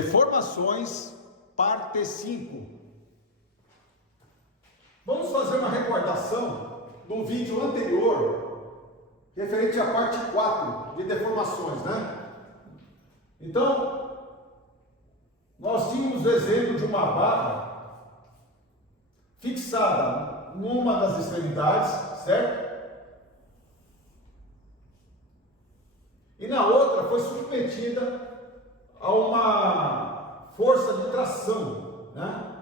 Deformações, parte 5. Vamos fazer uma recordação do vídeo anterior, referente à parte 4 de deformações, né? Então, nós tínhamos o exemplo de uma barra fixada numa das extremidades, certo? E na outra foi submetida a uma força de tração, né?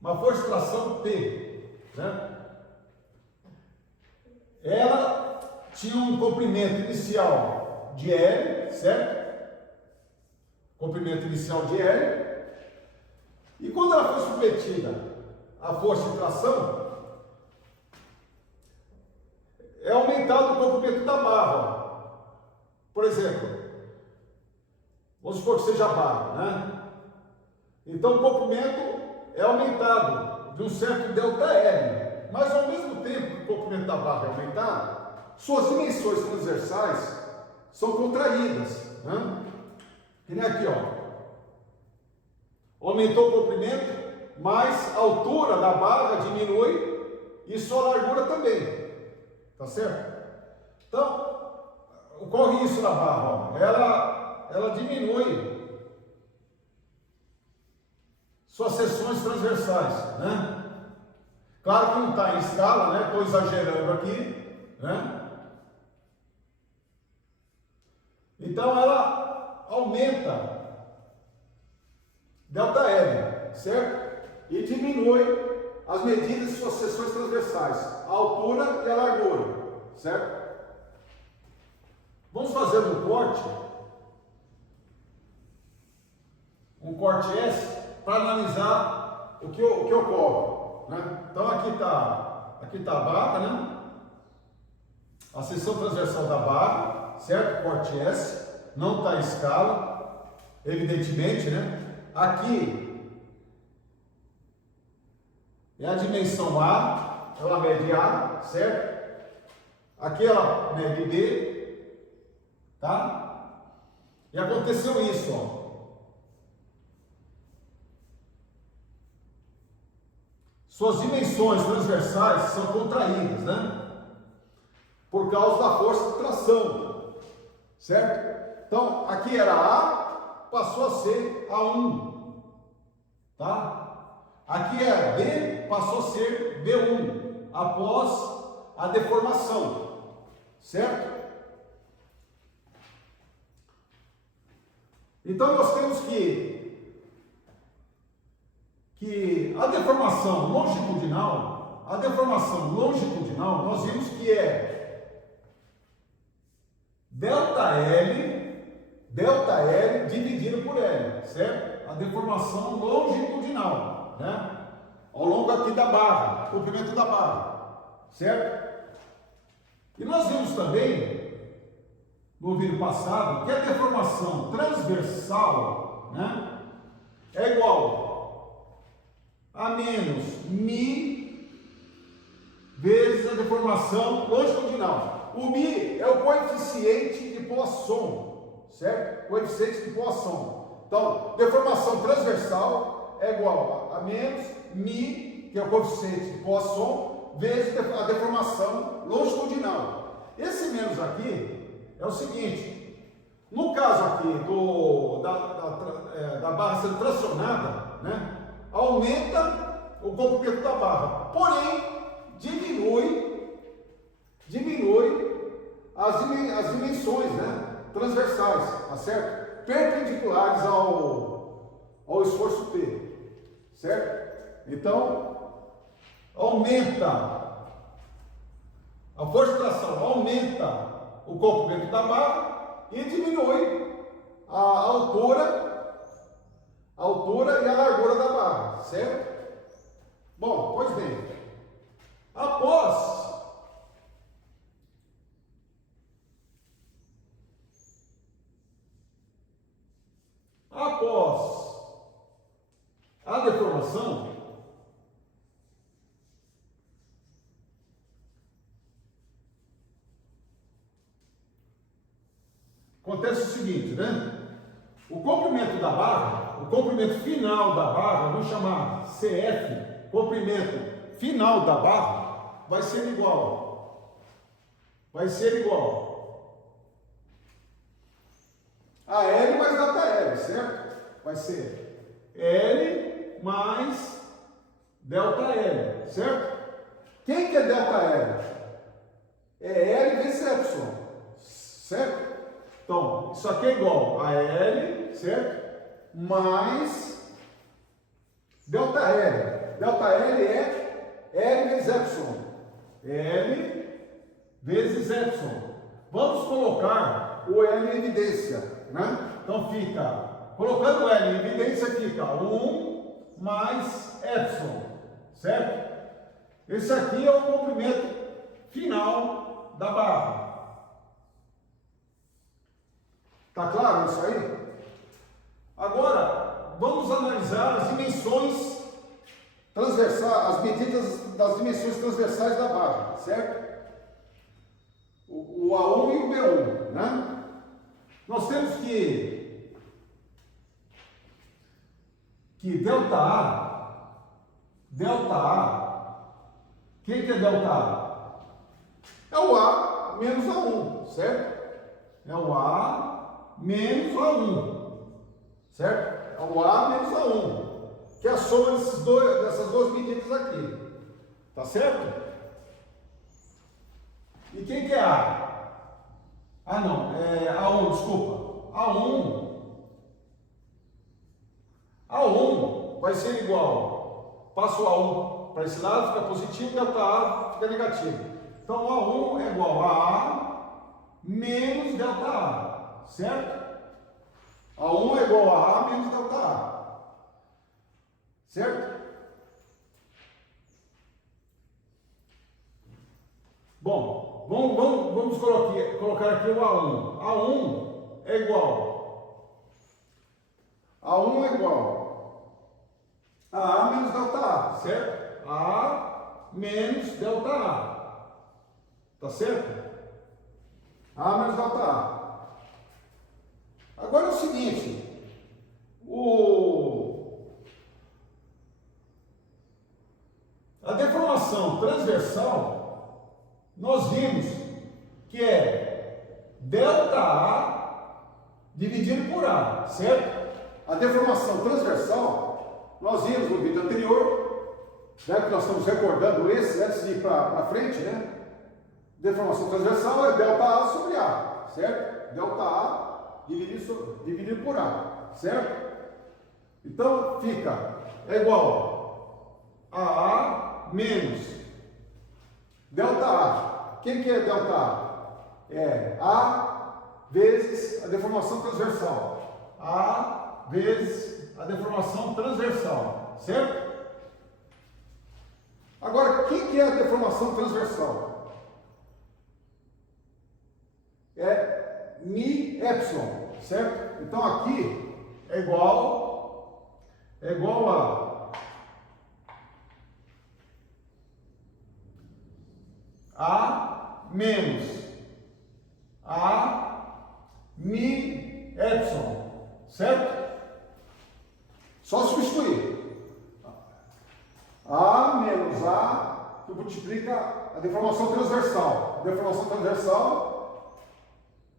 Uma força de tração P, né? Ela tinha um comprimento inicial de L, certo? Comprimento inicial de L. E quando ela foi submetida à força de tração, é aumentado o comprimento da barra. Por exemplo, vamos supor que seja a barra, né? Então o comprimento é aumentado de um certo ΔL, mas ao mesmo tempo que o comprimento da barra é aumentado, suas dimensões transversais são contraídas, né? Que nem aqui, ó. Aumentou o comprimento, mas a altura da barra diminui e sua largura também. Tá certo? Então, ocorre isso na barra, ó. Ela diminui suas seções transversais, né? Claro que não está em escala, né? Estou exagerando aqui, né? Então ela aumenta ΔL, certo? E diminui as medidas de suas seções transversais, a altura e a largura, certo? Vamos fazer um corte S, para analisar o que ocorre, né? Então aqui está a barra, né? A seção transversal da barra, certo? Corte S, não está em escala, evidentemente, né? Aqui é a dimensão A, ela mede A, certo? Aqui ela mede B, tá? E aconteceu isso, ó. Suas dimensões transversais são contraídas, né? Por causa da força de tração, certo? Então, aqui era A, passou a ser A1, tá? Aqui era B, passou a ser B1, após a deformação, certo? Então, nós temos que a deformação longitudinal, nós vimos que é ΔL dividido por L, certo? A deformação longitudinal, né? Ao longo aqui da barra, comprimento da barra, certo? E nós vimos também, no vídeo passado, que a deformação transversal, né, é igual a menos μ vezes a deformação longitudinal. O μ é o coeficiente de Poisson, certo? Coeficiente de Poisson. Então, deformação transversal é igual a menos μ, que é o coeficiente de Poisson, vezes a deformação longitudinal. Esse menos aqui é o seguinte: no caso aqui da barra sendo tracionada, né, aumenta o comprimento da barra, porém diminui as dimensões, né, transversais, tá certo? Perpendiculares ao esforço P, certo? Então, aumenta a força de tração, aumenta o comprimento da barra e diminui a altura e a largura da barra, certo? Bom, pois bem, após a deformação, acontece o seguinte, né? O comprimento da barra, o comprimento final da barra, vamos chamar CF, comprimento final da barra, vai ser igual a L mais ΔL, certo? Vai ser L mais ΔL, certo? Quem que é ΔL? É L vezes Epsilon, certo? Então, isso aqui é igual a L, certo? Mais ΔL. ΔL é L vezes Epsilon. L vezes Epsilon. Vamos colocar o L em evidência, né? Então fica, colocando o L em evidência, fica 1 mais Epsilon, certo? Esse aqui é o comprimento final da barra. Tá claro isso aí? Agora, vamos analisar as dimensões transversais, as medidas das dimensões transversais da barra, certo? O A1 e o B1, né? Nós temos que ΔA, o que é ΔA? É o A menos A1, certo? É o A menos A1, certo? É o A menos A1, que é a soma dessas duas medidas aqui, tá certo? E quem que é A? Ah não, é A1, desculpa, A1 vai ser igual, passo A1 para esse lado, fica positivo, ΔA fica negativo. Então A1 é igual a A menos ΔA, certo? A1 é igual a A menos ΔA, certo? Bom, vamos colocar aqui o A1. A1 é igual a A menos ΔA, certo? A menos ΔA. Tá certo? A menos ΔA. Agora é o seguinte, a deformação transversal, nós vimos que é ΔA dividido por A, certo? A deformação transversal, nós vimos no vídeo anterior, né, que nós estamos recordando esse, antes de ir para frente, né? Deformação transversal é ΔA sobre A, certo? ΔA dividido por A, certo? Então fica igual a A menos ΔA. Quem que é ΔA? É A vezes a deformação transversal. A vezes a deformação transversal, certo? Agora, o que é a deformação transversal? É mi epsilon, certo? Então aqui é igual a menos a mi epsilon, certo? Só substituir a menos a que multiplica a deformação transversal. A deformação transversal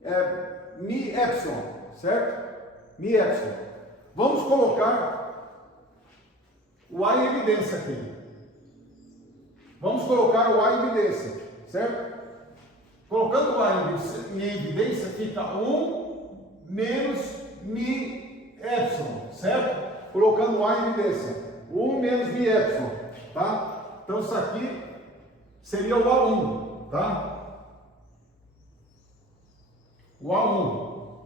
é mi epsilon, certo? Mi epsilon. Vamos colocar o A em evidência aqui. Vamos colocar o A em evidência, certo? Colocando o A em evidência, fica 1 menos mi epsilon, certo? Colocando o A em evidência, 1 menos mi epsilon, tá? Então isso aqui seria o A1, tá? O A1,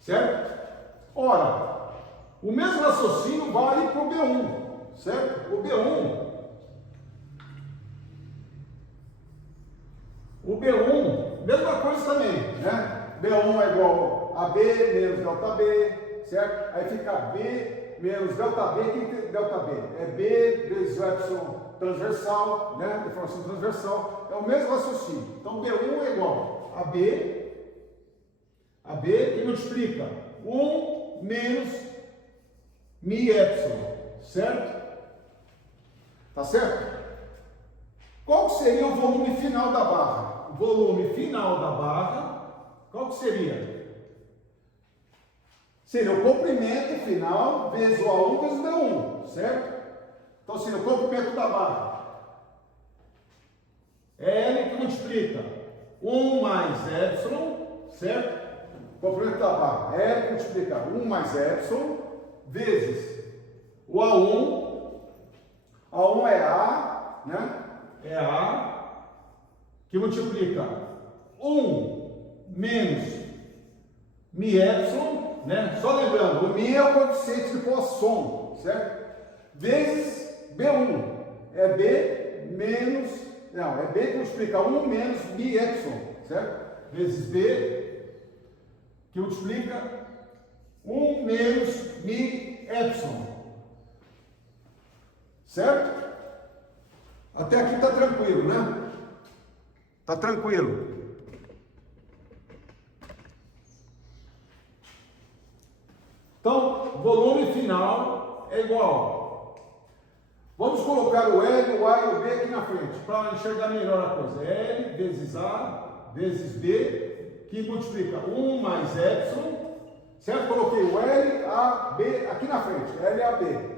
certo? Ora, o mesmo raciocínio vale para o B1, certo? O B1, mesma coisa também, né? B1 é igual a B menos ΔB, certo? Aí fica B menos delta B. O que é delta B? É B vezes o epsilon transversal, né? Deformação transversal. É o mesmo raciocínio. Então, B1 é igual a B que multiplica 1 menos mi epsilon, certo? Tá certo? Qual seria o volume final da barra? O volume final da barra, qual que seria? Seria o comprimento final vezes o A1 vezes o B1, certo? Então seria o comprimento da barra. L que multiplica 1 mais epsilon, certo? Comprimento da barra. L que multiplica 1 mais epsilon vezes o A1. A1 é A, né? É A que multiplica 1 menos mi epsilon, né? Só lembrando, o mi é o coeficiente de Poisson, certo? Vezes B1. É B menos, não, é B que multiplica 1 menos mi epsilon, certo? Vezes B que multiplica 1 menos mi epsilon, certo? Até aqui está tranquilo, né? Está tranquilo. Então, volume final é igual. Vamos colocar o L, o A e o B aqui na frente, para enxergar melhor a coisa. L vezes A vezes B, que multiplica 1 mais epsilon, certo? Coloquei o L, A, B aqui na frente, L, A, B,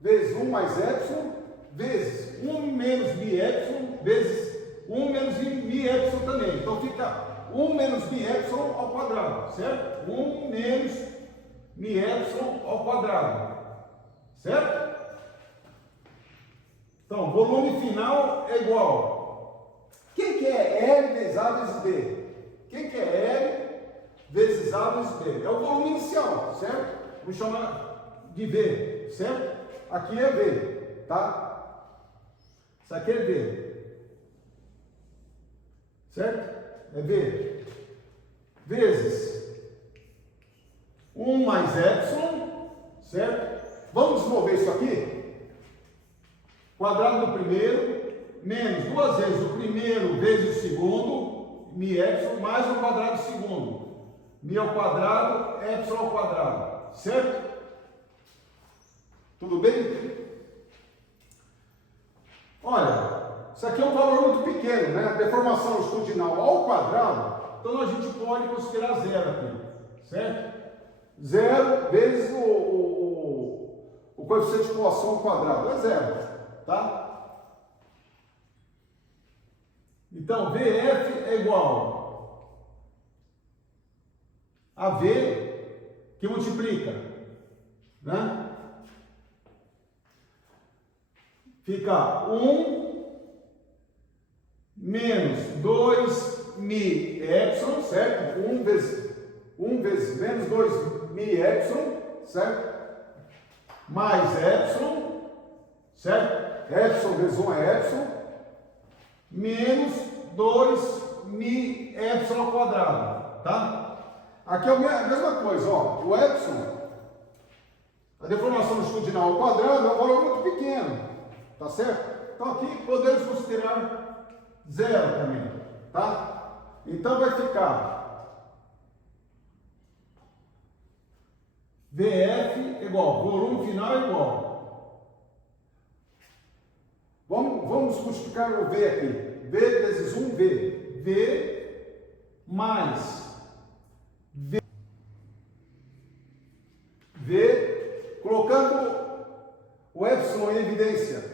vezes 1 mais epsilon, vezes 1 menos mi epsilon, vezes 1 menos mi epsilon também. Então fica 1 menos mi epsilon ao quadrado, certo? 1 menos mi epsilon ao quadrado, certo? Então, volume final é igual. Quem que é L vezes A vezes B? Quem que é L vezes A vezes B? É o volume inicial, certo? Vamos chamar de V, certo? Aqui é V, tá? Isso aqui é V, certo? É V vezes 1 mais epsilon, certo? Vamos desenvolver isso aqui? Quadrado do primeiro, menos 2 vezes o primeiro vezes o segundo, mi epsilon, mais o quadrado do segundo. Mi ao quadrado, epsilon ao quadrado, certo? Tudo bem? Olha, isso aqui é um valor muito pequeno, né? Deformação longitudinal ao quadrado, então a gente pode considerar zero aqui, certo? Zero vezes o coeficiente de Poisson ao quadrado é zero, tá? Então, VF é igual a V que multiplica, né? Fica 1 menos 2 mi epsilon, certo? 1 vezes menos 2 mi epsilon, certo? Mais epsilon, certo? Epsilon vezes 1 é epsilon, menos 2 mi epsilon ao quadrado, tá? Aqui é a mesma coisa, ó. O epsilon, a deformação longitudinal ao quadrado é um valor muito pequeno, tá certo? Então aqui podemos considerar zero também, tá? Então vai ficar VF igual, volume final é igual. Vamos multiplicar o V aqui. V vezes 1V. V mais V, colocando o epsilon em evidência.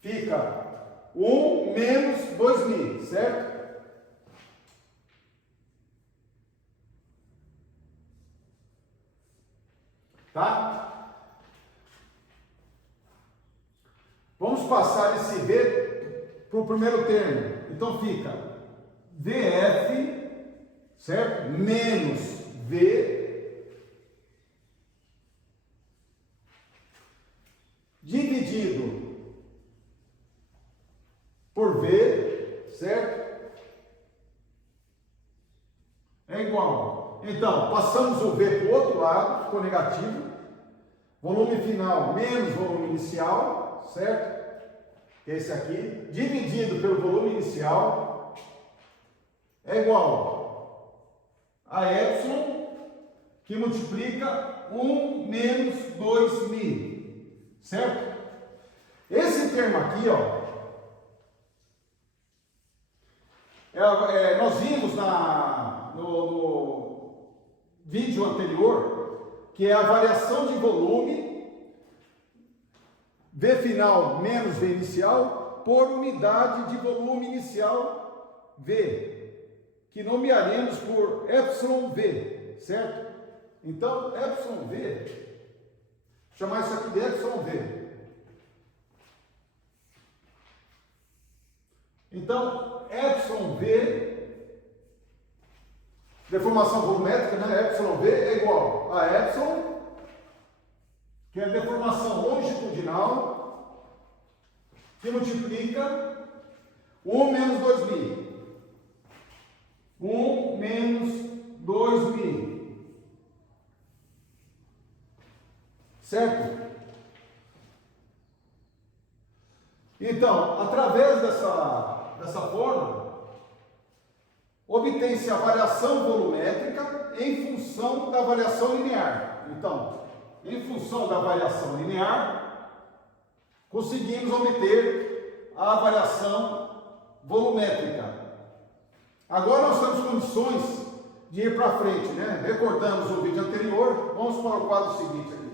Fica 1 menos 2mi, certo? Tá? Vamos passar esse V para o primeiro termo. Então fica VF, certo? Menos V dividido por V, certo? É igual. Então, passamos o V para o outro lado, ficou negativo. Volume final menos volume inicial, certo? Esse aqui, dividido pelo volume inicial, é igual a epsilon, que multiplica 1 menos 2μ, certo? Esse termo aqui, ó, nós vimos no vídeo anterior, que é a variação de volume, V final menos V inicial, por unidade de volume inicial V, que nomearemos por epsilon V, certo? Então, epsilon V, chamar isso aqui de epsilon V. Então, epsilon V, deformação volumétrica, né? Epsilon V é igual a epsilon, que é a deformação longitudinal, que multiplica 1 menos 2μ. 1 menos 2μ. Certo? Então, através dessa fórmula, obtém-se a variação volumétrica em função da variação linear. Então, em função da variação linear, conseguimos obter a variação volumétrica. Agora nós temos condições de ir para frente, né? Recordamos o vídeo anterior, vamos para o quadro seguinte aqui.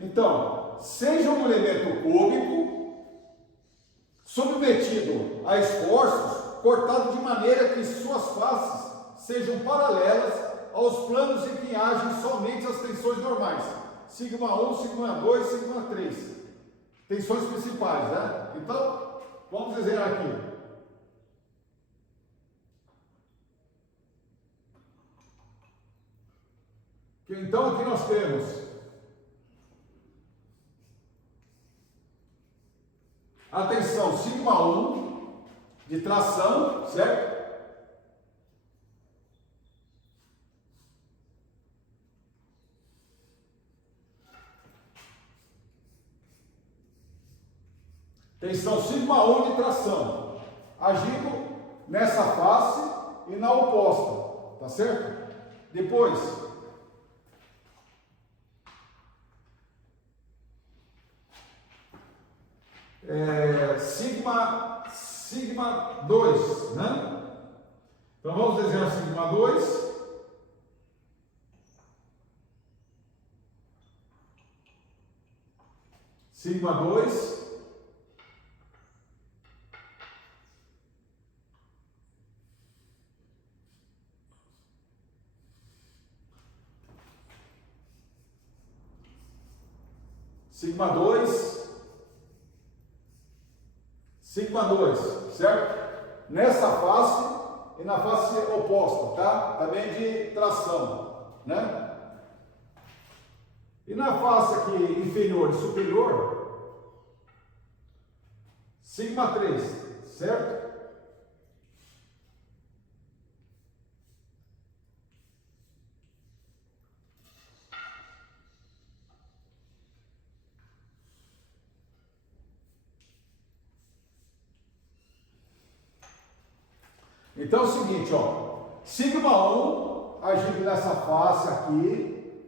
Então, seja um elemento cúbico, submetido a esforços, cortado de maneira que suas faces sejam paralelas aos planos em que agem somente as tensões normais, σ1, σ2, σ3, tensões principais, né? Então, vamos desenhar aqui. Então, aqui nós temos a tensão σ1 de tração, certo? Tensão σ1 de tração, agindo nessa face e na oposta, tá certo? Depois, sigma 2, né? Então vamos desenhar sigma 2. Sigma 2. Sigma 2. Sigma 2, certo? Nessa face e na face oposta, tá? Também de tração, né? E na face aqui inferior e superior, sigma 3, certo? Então é o seguinte, ó, sigma 1 agindo nessa face aqui,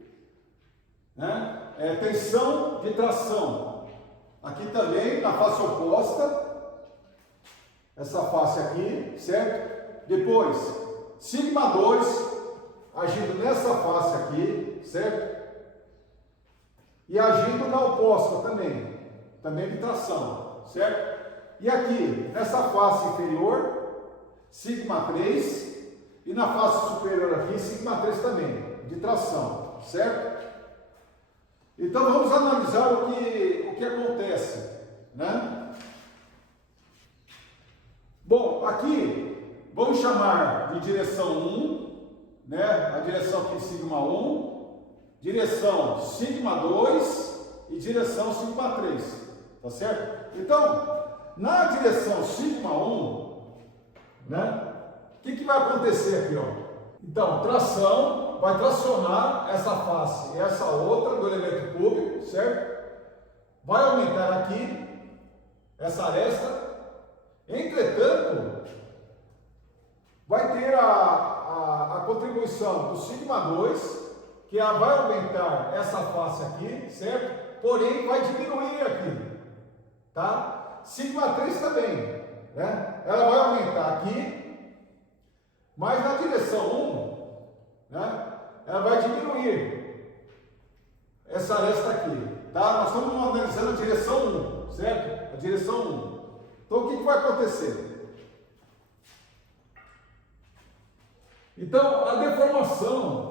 né? É tensão de tração. Aqui também na face oposta, essa face aqui, certo? Depois, sigma 2 agindo nessa face aqui, certo? E agindo na oposta também de tração, certo? E aqui, nessa face inferior, sigma 3, e na face superior aqui, sigma 3 também, de tração, certo? Então vamos analisar o que acontece, né? Bom, aqui vamos chamar de direção 1, né? A direção aqui sigma 1, direção sigma 2 e direção sigma 3, tá certo? Então, Na direção sigma 1, né? O que vai acontecer aqui, ó? Então, tração vai tracionar essa face e essa outra do elemento cúbico, certo? Vai aumentar aqui essa aresta. Entretanto, vai ter a contribuição do sigma 2, que vai aumentar essa face aqui, certo? Porém, vai diminuir aqui, tá? Sigma 3 também, né? Ela vai aumentar aqui, mas na direção 1, né? Ela vai diminuir essa aresta aqui, tá? Nós estamos analisando a direção 1, certo? A direção 1. Então, o que vai acontecer? Então, a deformação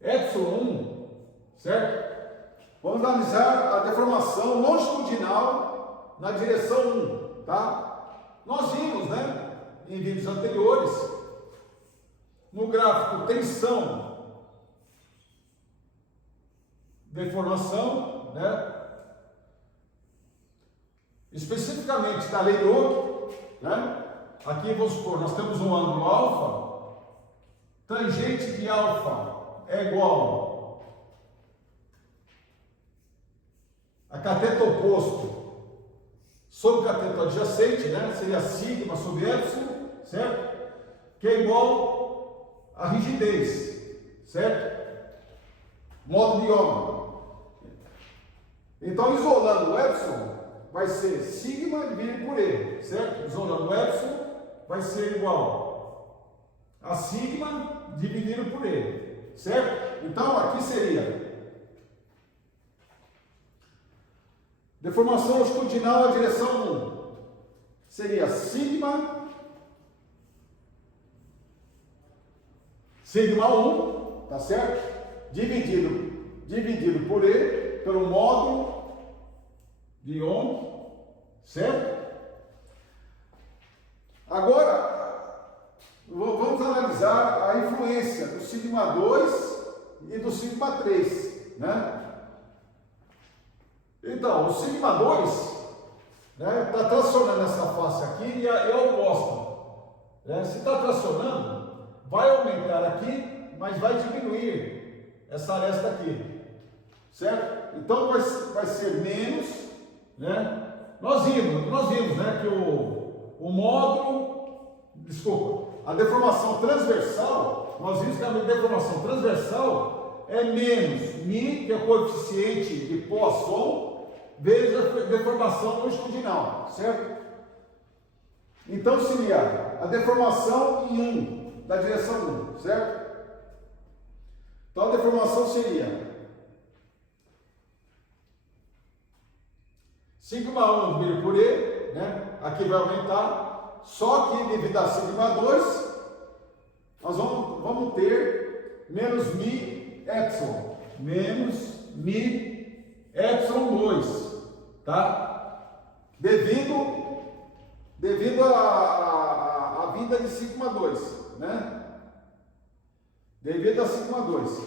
ε1, certo? Vamos analisar a deformação longitudinal na direção 1, tá? Nós vimos, né, em vídeos anteriores, no gráfico tensão, deformação, né? Especificamente da lei de Ohm, né? Aqui vamos supor, nós temos um ângulo alfa, tangente de alfa é igual a cateto oposto sobre cateto adjacente, né? Seria sigma sobre epsilon, certo? Que é igual a rigidez, certo? Modo de Ohm. Então, isolando o epsilon, vai ser sigma dividido por E, certo? Isolando o epsilon, vai ser igual a sigma dividido por E, certo? Então, aqui seria deformação longitudinal na direção 1. Seria sigma 1, tá certo? Dividido por E, pelo módulo de Ohm, certo? Agora, vamos analisar a influência do sigma 2 e do sigma 3, né? Então, o sigma 2, né, está tracionando essa face aqui e é oposta, né? Se está tracionando, vai aumentar aqui, mas vai diminuir essa aresta aqui, certo? Então, vai ser menos, né? Nós vimos, né, que o módulo, a deformação transversal, nós vimos que a deformação transversal é menos μ, que é o coeficiente de Poisson, vezes a deformação longitudinal, certo? Então seria a deformação em 1, da direção 1, certo? Então a deformação seria sigma 1 dividido por E, né? Aqui vai aumentar, só que devido a sigma 2, nós vamos ter menos μ epsilon, menos μ epsilon 2, tá? Devido à vinda de sigma 2, né? Devido a sigma 2.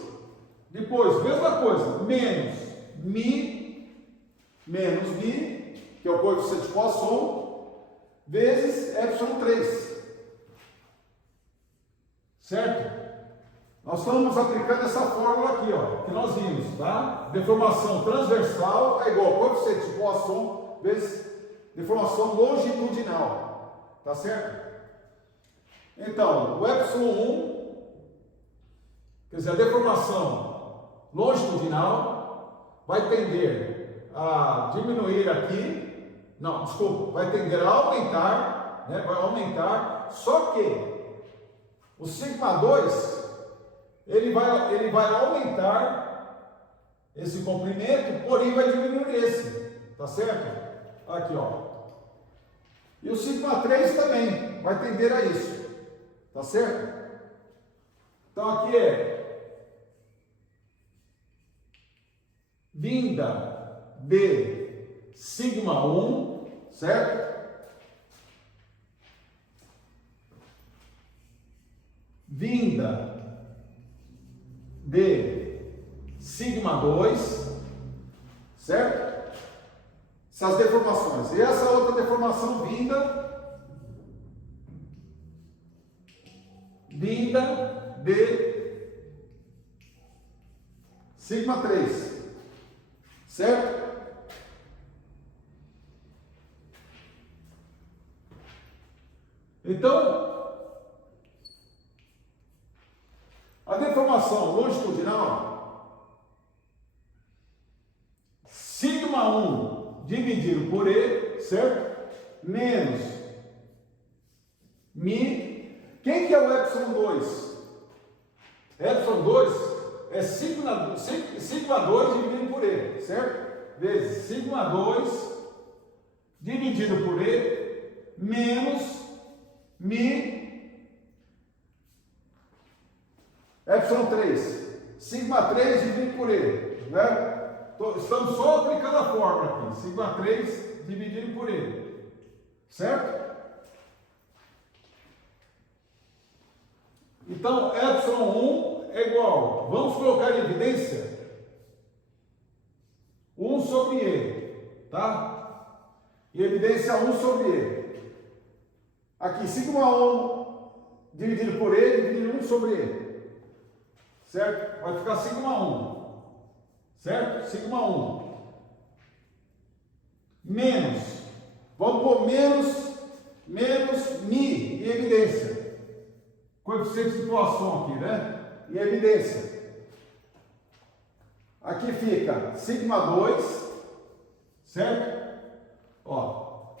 Depois, mesma coisa, menos μ, que é o coeficiente de Poisson, vezes epsilon 3, certo? Nós estamos aplicando essa fórmula aqui, ó, que nós vimos, tá? Deformação transversal é igual ao coeficiente de Poisson vezes deformação longitudinal, tá certo? Então, o epsilon 1, quer dizer, a deformação longitudinal vai tender a diminuir aqui, vai tender a aumentar, né? Vai aumentar, só que o sigma 2, ele vai aumentar esse comprimento, porém vai diminuir esse, tá certo? Aqui, ó. E o sigma 3 também vai tender a isso, tá certo? Então aqui é vinda de sigma 1, certo? Vinda de sigma 2, certo? essas deformações. E essa outra deformação vinda de sigma 3, certo? Então, a deformação longitudinal, sigma 1 dividido por E, certo? Menos mi. Quem que é o epsilon 2? Epsilon 2 é sigma 2 dividido por E, certo? Vezes sigma 2 dividido por E menos mi epsilon 3. Sigma 3 dividido por E, né? Estamos só aplicando a fórmula aqui. Sigma 3 dividido por E, certo? Então, epsilon 1 é igual, vamos colocar em evidência 1 sobre E, tá? Em evidência 1 sobre E. Aqui, sigma 1 dividido por E, dividido 1 sobre E. Certo? Vai ficar sigma 1. Certo? Sigma 1. Menos. Vamos pôr menos mi em evidência. Coeficiente de Poisson aqui, né? Em evidência. Aqui fica sigma 2, certo? Ó.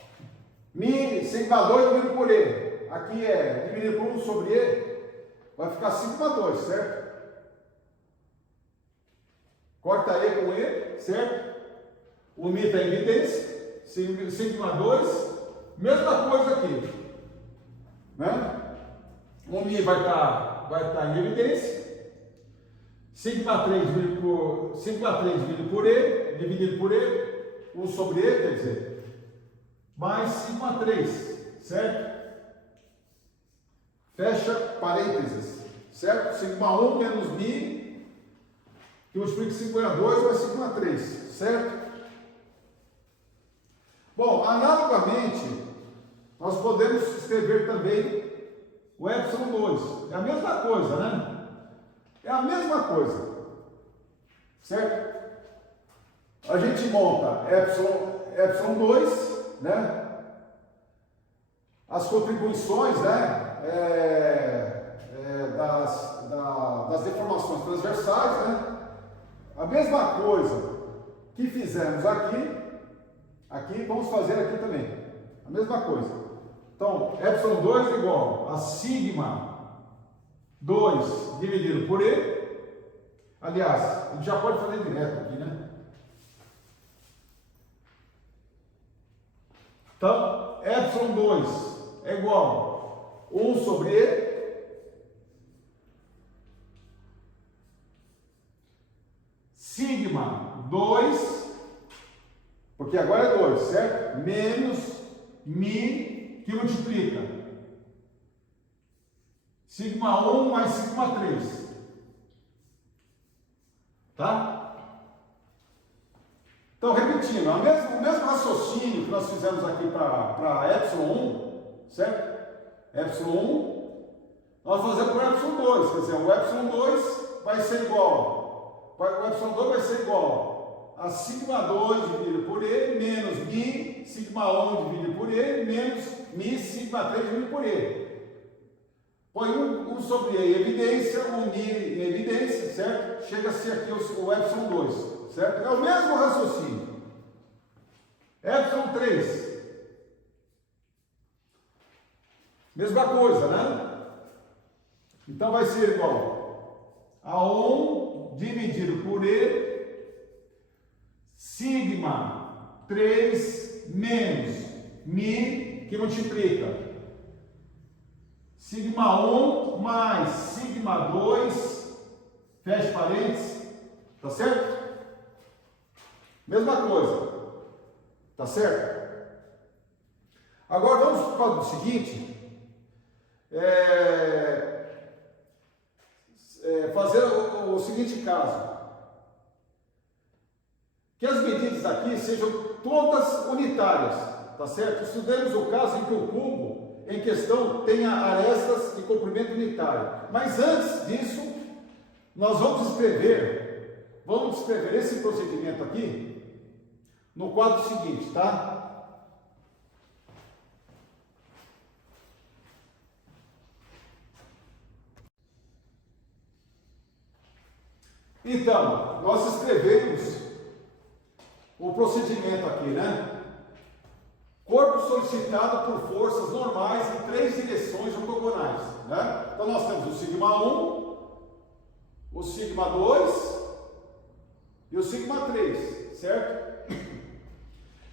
Mi, sigma 2 dividido por E. Aqui é dividido por 1 sobre E. Vai ficar sigma 2, certo? Corta E com E, certo? O mi está em evidência. Sigma 2. Mesma coisa aqui. Né? O mi vai estar em evidência. Sigma 3 dividido por E, dividido por E, 1 sobre E, quer dizer, mais sigma 3, certo? Fecha parênteses, certo? Sigma 1 menos mi, que multiplica sigma 2 vai sigma 3, certo? Bom, analogamente, nós podemos escrever também o epsilon 2. É a mesma coisa, né? É a mesma coisa. Certo? A gente monta epsilon 2, né? As contribuições, né? Das deformações transversais, né? A mesma coisa que fizemos aqui vamos fazer aqui também. A mesma coisa. Então, epsilon 2 é igual a sigma 2 dividido por E. Aliás, a gente já pode fazer direto aqui, né? Então, epsilon 2 é igual a 1 sobre E. Sigma 2, porque agora é 2, certo? Menos mi, que multiplica sigma 1 mais sigma 3. Tá? Então, repetindo, o mesmo raciocínio que nós fizemos aqui para epsilon 1, certo? Epsilon 1, nós fazemos para o epsilon 2, quer dizer, o epsilon 2 vai ser igual, o epsilon 2 vai ser igual a sigma 2 dividido por E, menos mi, sigma 1 dividido por E, menos mi, sigma 3 dividido por E. Põe um sobre E em evidência, um mi em evidência, certo? Chega-se aqui o epsilon 2, certo? É o mesmo raciocínio. Epsilon 3. Mesma coisa, né? Então vai ser igual a 1 dividido por E, sigma 3 menos mi, que multiplica sigma 1 mais sigma 2, fecha parênteses, tá certo? Mesma coisa, tá certo? Agora vamos para o seguinte, fazer o seguinte caso, que as medidas aqui sejam todas unitárias, tá certo? Estudemos o caso em que o cubo em questão tenha arestas de comprimento unitário. Mas antes disso, nós vamos descrever esse procedimento aqui no quadro seguinte, tá? Então, nós escrevemos o procedimento aqui, né? Corpo solicitado por forças normais em 3 direções ortogonais, né? Então, nós temos o sigma 1, o sigma 2 e o sigma 3, certo?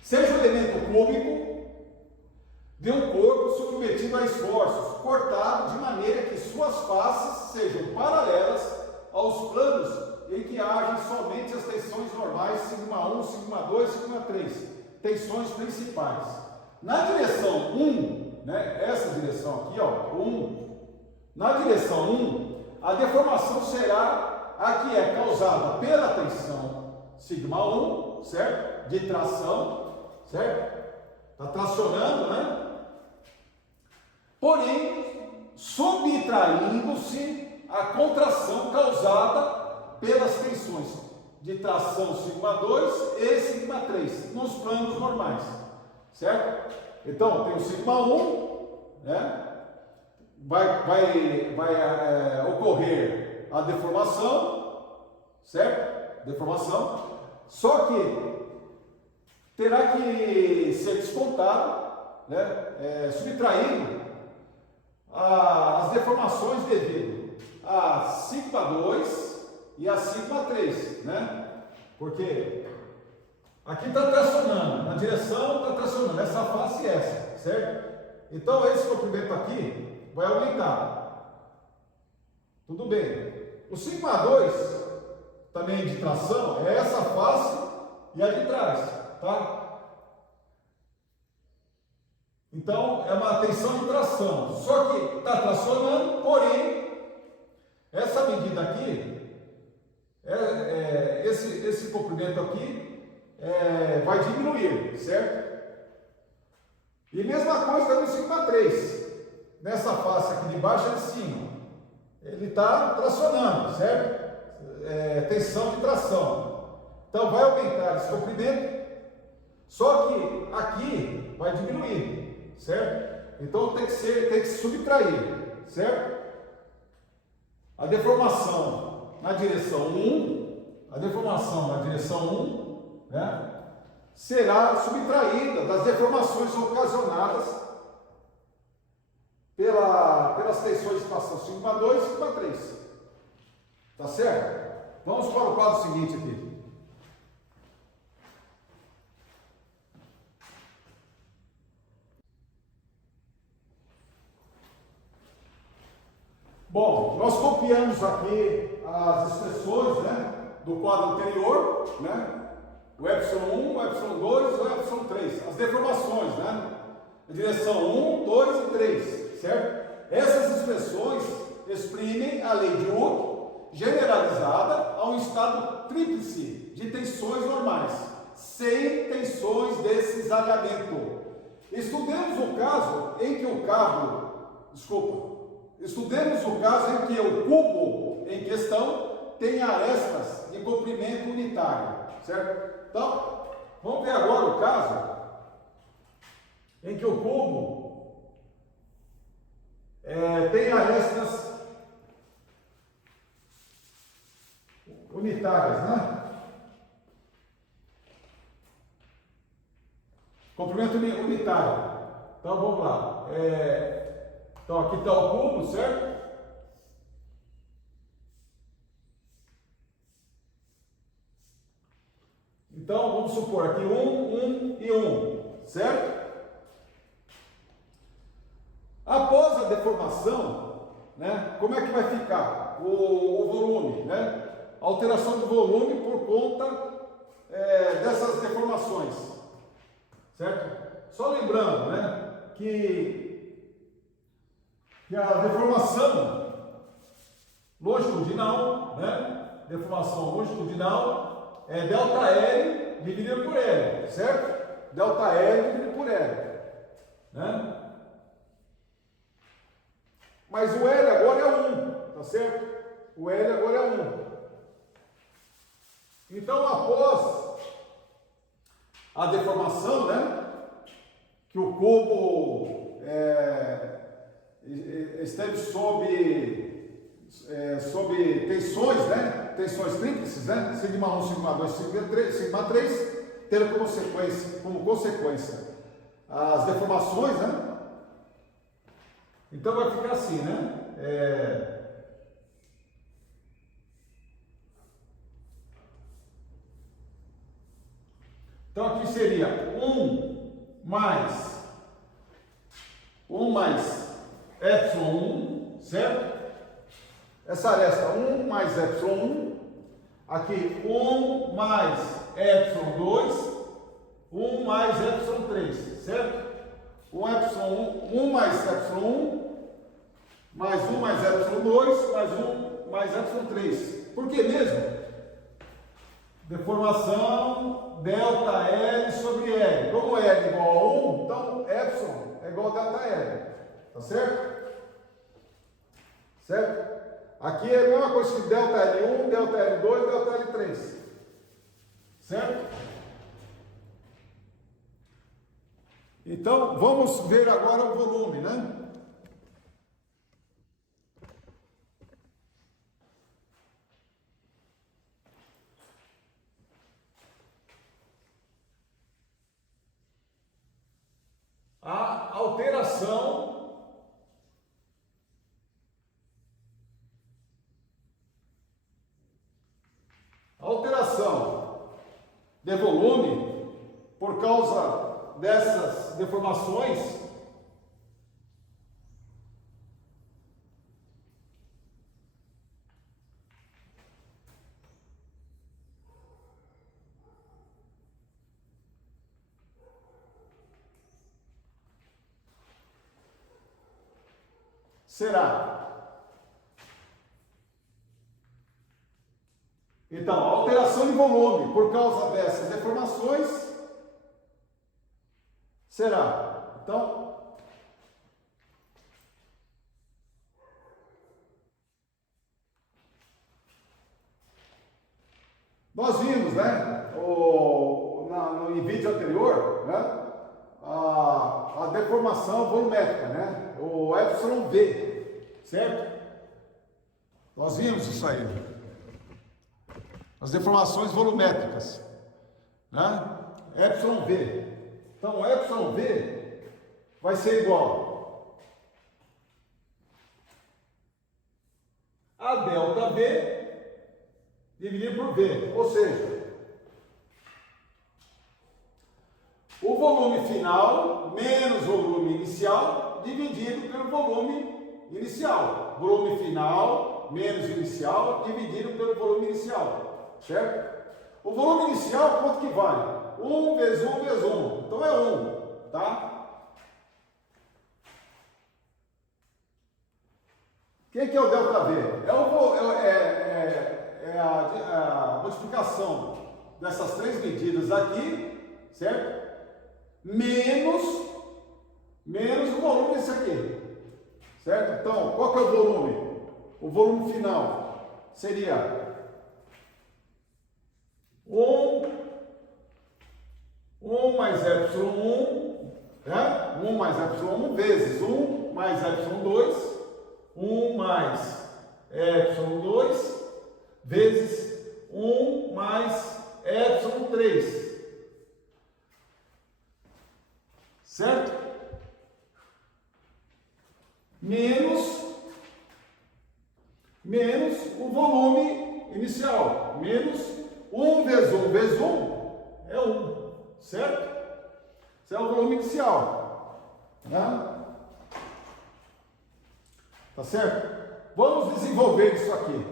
Seja o elemento cúbico de um corpo submetido a esforços, cortado de maneira que suas faces sejam paralelas aos planos em que agem somente as tensões normais, sigma 1, sigma 2, sigma 3, tensões principais. Na direção 1, né, essa direção aqui, ó, 1, na direção 1, a deformação será a que é causada pela tensão sigma 1, certo? De tração, certo? Está tracionando, né? Porém, subtraindo-se a contração causada pelas tensões de tração sigma 2 e sigma 3 nos planos normais, certo? Então, tem o sigma 1, né? Vai ocorrer a deformação, certo? Deformação, só que terá que ser descontado, né? Subtraído as deformações devido a sigma 2 e a sigma 3, né? Porque aqui está tracionando, na direção está tracionando, essa face e essa, certo? Então esse comprimento aqui vai aumentar. Tudo bem. O sigma 2, também de tração, é essa face e a de trás, tá? Então é uma tensão de tração, só que está tracionando, porém, essa medida aqui, esse comprimento aqui vai diminuir, certo? E mesma coisa no sigma 3, nessa face aqui de baixo e de cima, ele está tracionando, certo? Tensão de tração. Então vai aumentar esse comprimento, só que aqui vai diminuir, certo? Então tem que se subtrair, certo? A deformação na direção 1, né, será subtraída das deformações ocasionadas pelas tensões de tração sigma 2 e sigma 3. Tá certo? Vamos para o quadro seguinte aqui. Bom, nós copiamos aqui as expressões, né, do quadro anterior, né, o ε1, o ε2, o ε3, as deformações, né, a direção 1, 2 e 3, certo? Essas expressões exprimem a lei de Hooke generalizada a um estado tríplice de tensões normais, sem tensões de cisalhamento. Estudemos o caso em que o cubo em questão tem arestas de comprimento unitário, certo? Então, vamos ver agora o caso em que o cubo tem arestas unitárias, né? Comprimento unitário. Então, vamos lá. Então, aqui está o cubo, certo? Então, vamos supor aqui 1 e 1, certo? Após a deformação, né, como é que vai ficar o volume, né? A alteração do volume por conta dessas deformações, certo? Só lembrando, né, que a deformação longitudinal, né, deformação longitudinal é ΔL dividido por L, certo? Delta L dividido por L. Né? Mas o L agora é 1, tá certo? O L agora é 1. Então, após a deformação, né? Que o cubo esteve sob tensões, né? Tensões tríplices, né? Sigma 1, sigma 2, sigma 3, tendo como consequência as deformações, né? Então vai ficar assim, né? Então aqui seria 1 mais epsilon 1, certo? Essa aresta 1 mais epsilon 1, aqui 1 mais epsilon 2, 1 mais epsilon 3, certo? 1 mais epsilon 1, mais 1 mais epsilon 2, mais 1 mais epsilon 3. Por que mesmo? Deformação delta L sobre L. Como L é igual a 1, então epsilon é igual a delta L. Tá certo? Certo? Aqui é a mesma coisa que delta L1, delta L2, delta L3. Certo? Então, vamos ver agora o volume, né? A alteração de volume por causa dessas deformações será. Então, a alteração de volume por causa dessas deformações será. Então, nós vimos, né, no vídeo anterior, né, a deformação volumétrica, né, o epsilon V, certo? Nós vimos isso aí. As deformações volumétricas, né? Epsilon V. Então, epsilon V vai ser igual a delta V dividido por V. Ou seja, o volume final menos o volume inicial dividido pelo volume inicial. Volume final menos inicial dividido pelo volume inicial. Certo? O volume inicial, quanto que vale? 1 vezes 1 vezes 1. Então é 1, tá? O que é o ΔV? É a multiplicação dessas três medidas aqui, certo? Menos o volume desse aqui. Certo? Então, qual que é o volume? O volume final seria 1 mais epsilon 1, né? 1 mais epsilon 1 vezes 1 mais epsilon 2, 1 mais epsilon 2 vezes 1 mais epsilon 3. Certo? Menos o volume inicial, menos 1 vezes 1 vezes 1 é 1, certo? Esse é o volume inicial, né? Tá certo? Vamos desenvolver isso aqui.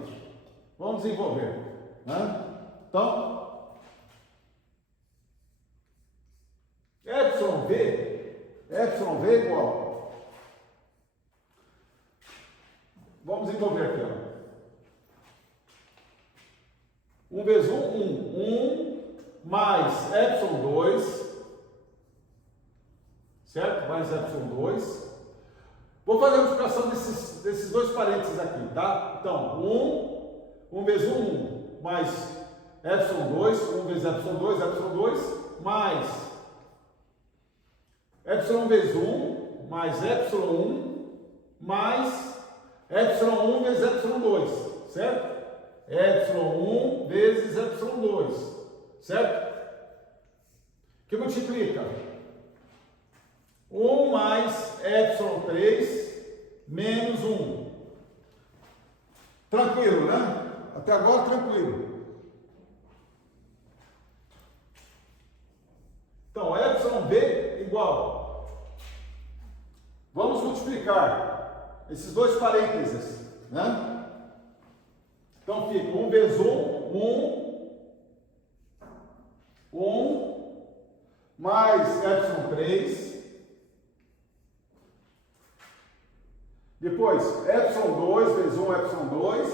Vamos desenvolver, né? Então, epsilon V igual. Vamos desenvolver aqui, ó. 1 vezes 1, 1 mais epsilon 2 certo? Mais epsilon2. Vou fazer a multiplicação desses dois parênteses aqui, tá? Então, 1 vezes 1, mais epsilon2, 1 vezes epsilon2, mais epsilon vezes 1, mais epsilon1, mais epsilon1 vezes epsilon2, certo? Epsilon1 vezes epsilon2, certo? Que multiplica 1 mais epsilon3 menos 1. Tranquilo, né? Até agora tranquilo. Então, epsilon B igual. Vamos multiplicar esses dois parênteses, né? Então fica 1 vezes 1 mais epsilon3. Depois, epsilon2 vezes 1, epsilon2,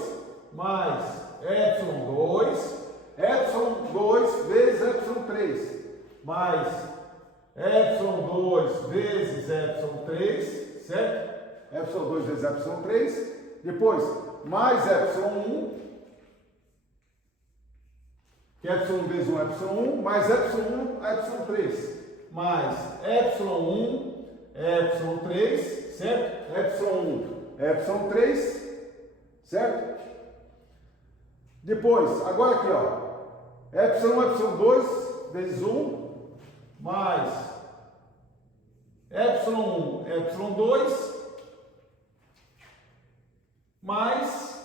mais epsilon2 vezes epsilon3, mais epsilon2 vezes epsilon3, certo? Epsilon2 vezes epsilon3, depois, mais epsilon1, que é epsilon vezes 1, epsilon1, mais epsilon1, epsilon3, mais epsilon1, epsilon3, certo? Epsilon1, epsilon3, certo? Depois, agora aqui, ó, epsilon, epsilon2 vezes 1, mais epsilon1, epsilon2, mais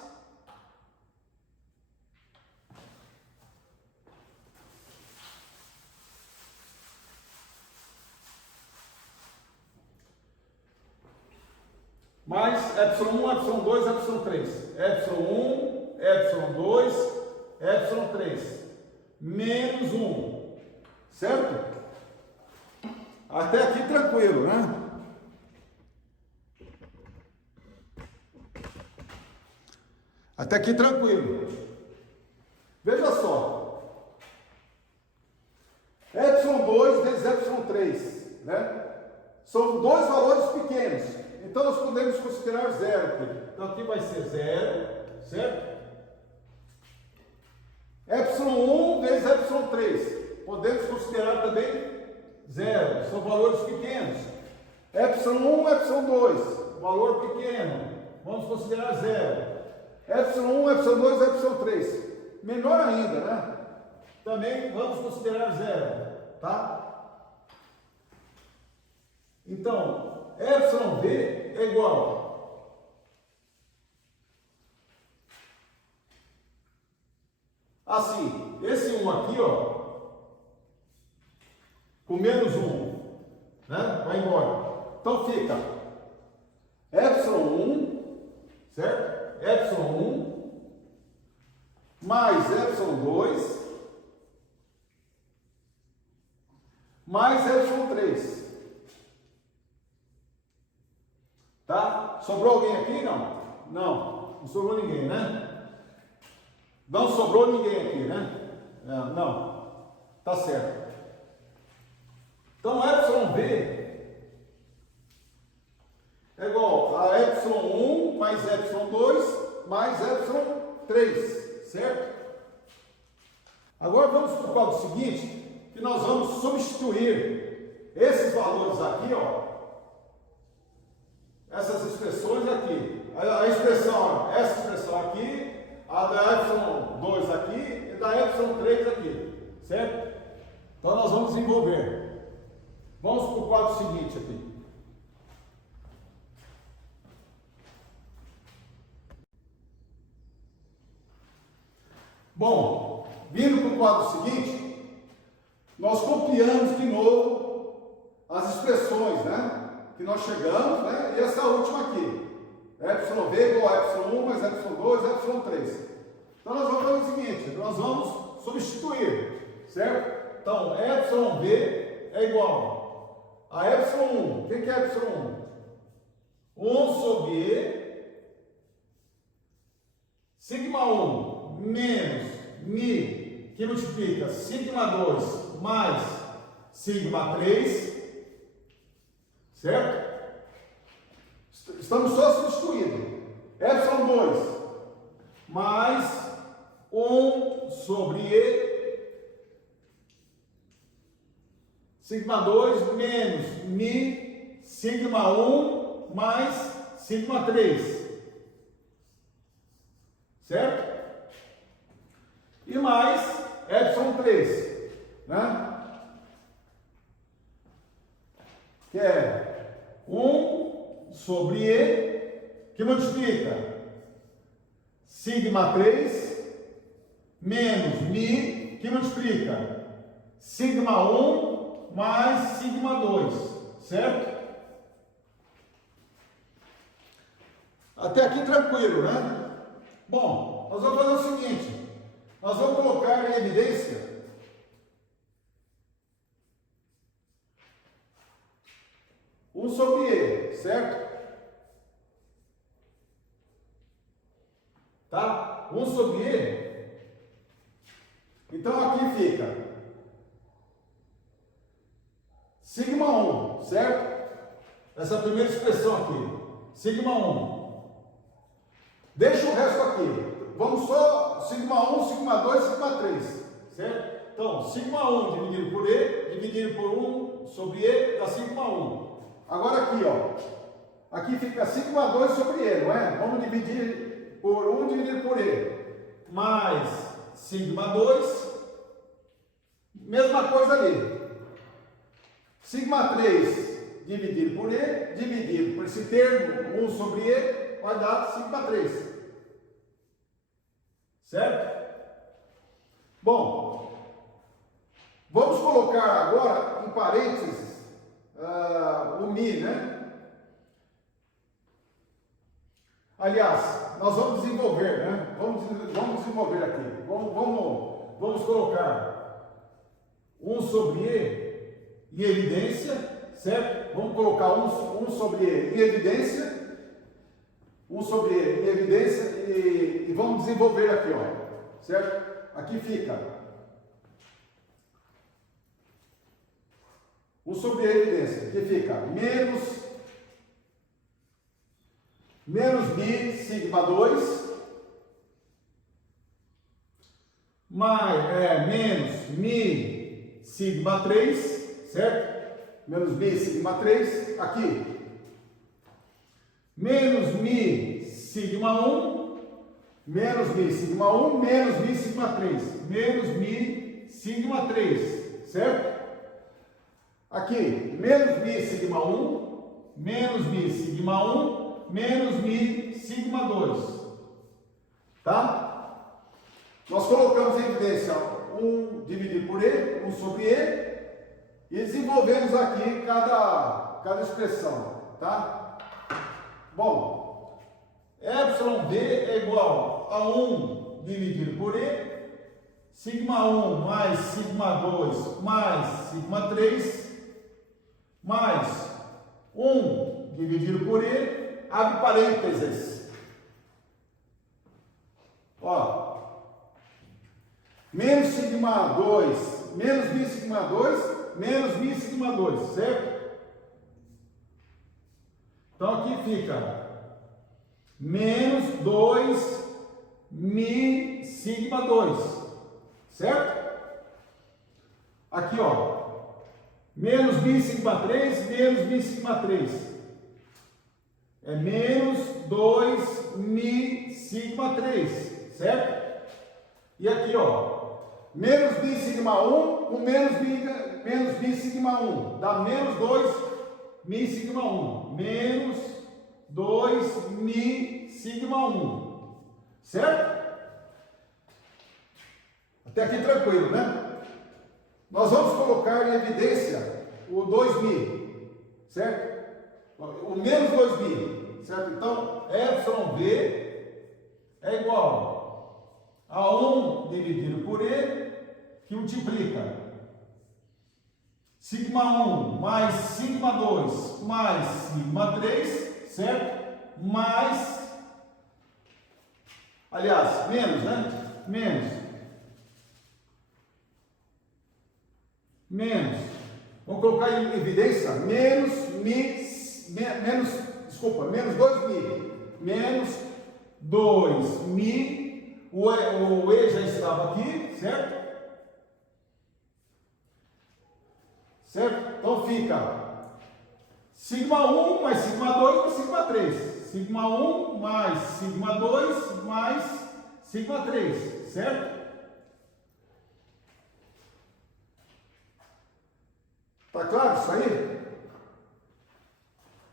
epsilon1, epsilon2, epsilon3, epsilon1, epsilon2, epsilon3, menos 1, certo? Até aqui tranquilo, né? Até aqui tranquilo. Veja só. Epsilon2 vezes epsilon3, né? São dois valores pequenos. Então nós podemos considerar zero aqui. Então aqui vai ser zero, certo? Epsilon1 vezes epsilon3. Podemos considerar também zero. São valores pequenos. Epsilon1, epsilon2. Valor pequeno. Vamos considerar zero. Epsilon1, epsilon2, epsilon3. Menor ainda, né? Também vamos considerar zero, tá? Então, epsilon B é igual assim, esse 1 aqui, ó, com menos 1, né? Vai embora. Então fica epsilon1, certo? Epsilon1 mais epsilon2 mais epsilon3. Tá? Sobrou alguém aqui? Não? Não sobrou ninguém, né? Não sobrou ninguém aqui, né? Não. Tá certo. Então, epsilon B é igual a epsilon1 mais epsilon2 mais epsilon3, certo? Agora vamos para o quadro seguinte, que nós vamos substituir esses valores aqui, ó, essas expressões aqui, essa expressão aqui, a da epsilon2 aqui e da epsilon3 aqui, certo? Então nós vamos desenvolver. Vamos para o quadro seguinte aqui. Bom, vindo para o quadro seguinte, nós copiamos de novo as expressões, né? Que nós chegamos, né? E essa última aqui. Epsilon B igual a epsilon1 mais epsilon2, epsilon3. Então nós vamos fazer o seguinte, nós vamos substituir, certo? Então, epsilon B é igual a epsilon1. O que é epsilon1? 1 sobre E, sigma 1 menos Mi, que multiplica sigma 2 mais sigma 3, certo? Estamos só substituindo. Epsilon2 mais 1 sobre E, sigma 2 menos Mi, sigma 1 mais sigma 3, certo? E mais epsilon 3, né? Que é 1 sobre E, que multiplica sigma 3 menos Mi, que multiplica sigma 1 mais sigma 2, certo? Até aqui tranquilo, né? Bom, nós vamos fazer o seguinte, nós vamos colocar em evidência um sobre E, certo? Tá? 1 sobre E. Então aqui fica sigma 1, certo? Essa primeira expressão aqui, sigma 1. Deixa o resto aqui. Vamos só sigma 1, sigma 2, sigma 3, certo? Então, sigma 1 dividido por E, dividido por 1 sobre E, dá sigma 1. Agora aqui, ó. Aqui fica sigma 2 sobre E, não é? Vamos dividir por 1 dividido por E. Mais sigma 2. Mesma coisa ali. Sigma 3 dividido por E, dividido por esse termo, 1 sobre E, vai dar sigma 3. Certo? Bom, vamos colocar agora em parênteses o Mi, né? Aliás, nós vamos desenvolver, né? Vamos desenvolver aqui. Vamos colocar 1 sobre E em evidência, certo? Vamos colocar 1 sobre E em evidência. 1 sobre E em evidência e vamos desenvolver aqui, ó, certo? Aqui fica 1 sobre E em evidência, aqui fica menos Mi sigma 2 mais, menos Mi sigma 3, certo? Menos Mi sigma 3, aqui menos Mi sigma 1, menos Mi sigma 1, menos Mi sigma 3, menos Mi sigma 3, certo? Aqui, menos Mi sigma 1, menos Mi sigma 1, menos Mi sigma 2, tá? Nós colocamos em evidência 1 dividido por E, 1 sobre E, e desenvolvemos aqui cada expressão, tá? Bom, epsilon D é igual a 1 dividido por E, sigma 1 mais sigma 2 mais sigma 3, mais 1 dividido por E, abre parênteses. Ó, menos sigma 2, menos Mi sigma 2, menos Mi sigma 2, certo? Então aqui fica menos 2 Mi sigma 2, certo? Aqui, ó, menos Mi sigma 3, menos Mi sigma 3. É menos 2 Mi sigma 3, certo? E aqui, ó, menos Mi sigma 1 com menos Mi sigma 1, dá menos 2 Mi sigma 1, menos 2 Mi sigma 1, certo? Até aqui tranquilo, né? Nós vamos colocar em evidência o 2Mi, certo? O menos 2Mi, certo? Então, epsilon V é igual a 1 dividido por E, que multiplica sigma 1 mais sigma 2 mais sigma 3, certo? Mais, aliás, menos, né? Menos. Vamos colocar em evidência menos Mi menos 2mi, menos 2mi, o E já estava aqui, certo? Certo? Então fica sigma 1 mais sigma 2 mais sigma 3. Sigma 1 mais sigma 2 mais sigma 3, certo? Tá claro isso aí?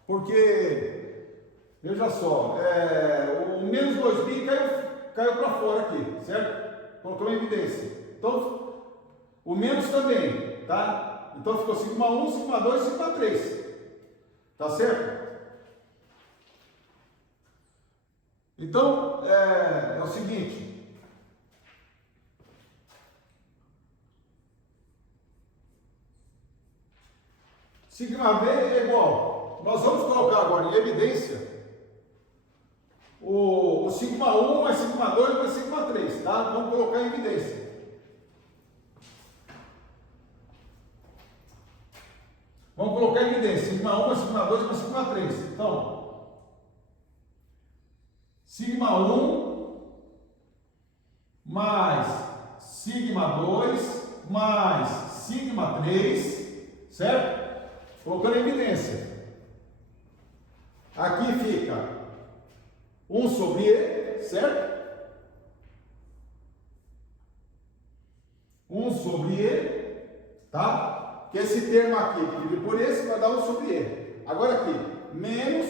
Porque, veja só, o menos 2mi caiu para fora aqui, certo? Colocou em evidência. Então, o menos também, tá? Então ficou sigma 1, sigma 2, sigma 3. Tá certo? Então, é o seguinte. Sigma V é igual. Nós vamos colocar agora em evidência o sigma 1 mais sigma 2 mais sigma 3, tá? Vamos colocar em evidência. Vamos colocar em evidência sigma 1 mais sigma 2 mais sigma 3. Então, sigma 1 mais sigma 2 mais sigma 3, certo? Colocando em evidência. Aqui fica 1 sobre E, certo? 1 sobre E, tá? Que esse termo aqui, dividido por esse, vai dar 1 sobre E. Agora aqui, menos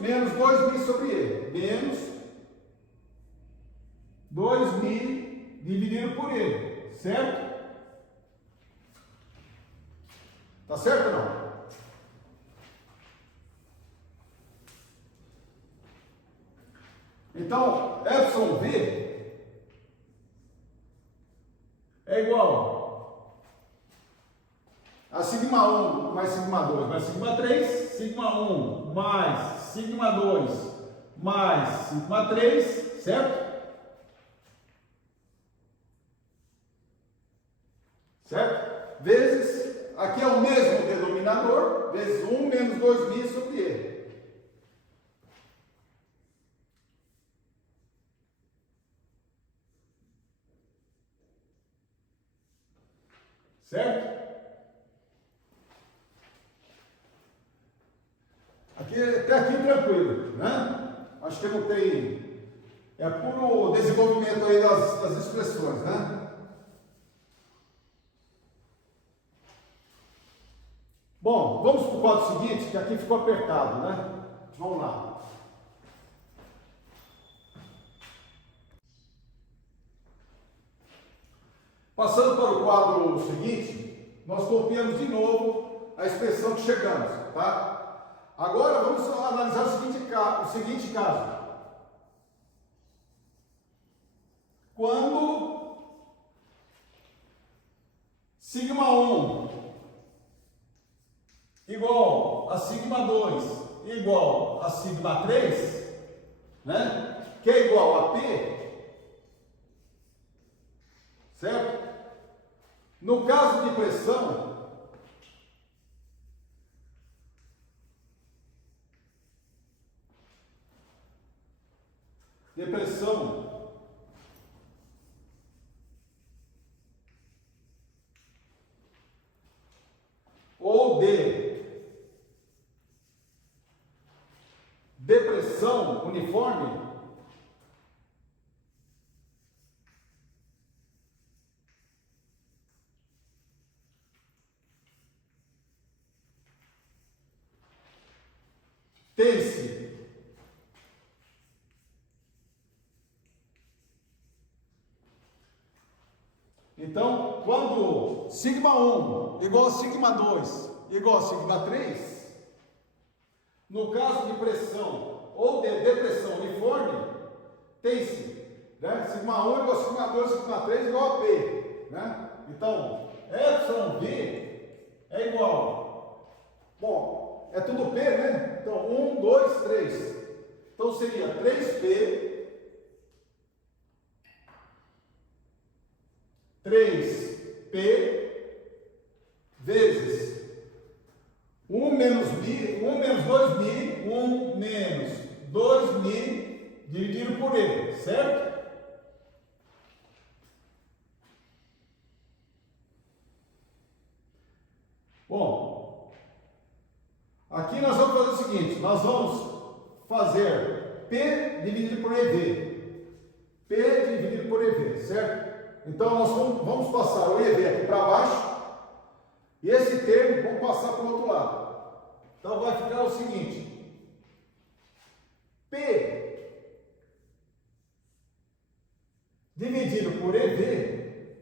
menos 2mi sobre E. Menos 2mi dividido por E, certo? Tá certo ou não? Então, εV é igual a sigma 1 mais sigma 2 mais sigma 3, sigma 1 mais sigma 2 mais sigma 3, certo? Certo? Vezes, aqui é o mesmo denominador, vezes 1 menos 2mi sobre E. Certo? Até aqui tranquilo, né? Acho que não tem... É puro desenvolvimento aí das expressões, né? Bom, vamos para o quadro seguinte, que aqui ficou apertado, né? Vamos lá. Passando para o quadro seguinte, nós copiamos de novo a expressão que chegamos, tá? Agora vamos analisar o seguinte caso. Quando sigma 1 igual a sigma 2 igual a sigma 3, né? Que é igual a P, certo? No caso de pressão, ou de depressão uniforme, tem-se então, quando sigma 1 igual a sigma 2 igual a sigma 3, no caso de pressão ou de depressão uniforme, tem-se, né? Sigma 1 igual a sigma 2, sigma 3 igual a P, né? Então, εV é igual, bom, é tudo P, né? Então, 1, 2, 3. Então, seria 3P vezes 1 menos 2μ, 1 menos 2μ dividido por E, certo? Bom, aqui nós vamos fazer o seguinte, nós vamos fazer P dividido por EV. P dividido por EV, certo? Então nós vamos passar o EV aqui para baixo e esse termo vamos passar para o outro lado. Então vai ficar o seguinte, P dividido por EV,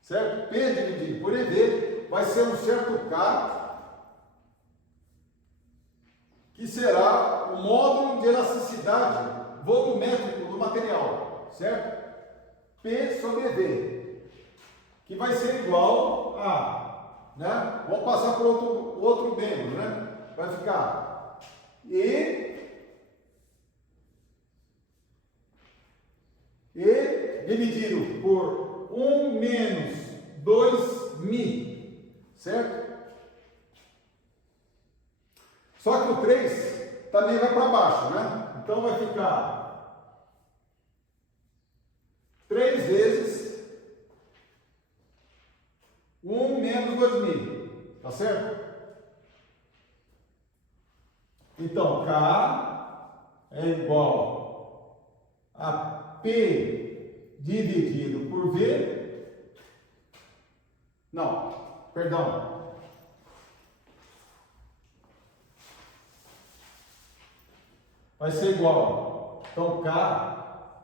certo? P dividido por EV vai ser um certo K, que será o módulo de elasticidade volumétrico do material, certo? P sobre EV, que vai ser igual a, né? Vamos passar para outro membro, né? Vai ficar E dividido por 1 menos 2μ, certo? Só que o 3 também vai para baixo, né? Então vai ficar 3 vezes 1 menos 2μ, tá certo? Então, K é igual a P dividido por V. Não, perdão. Vai ser igual. Então, K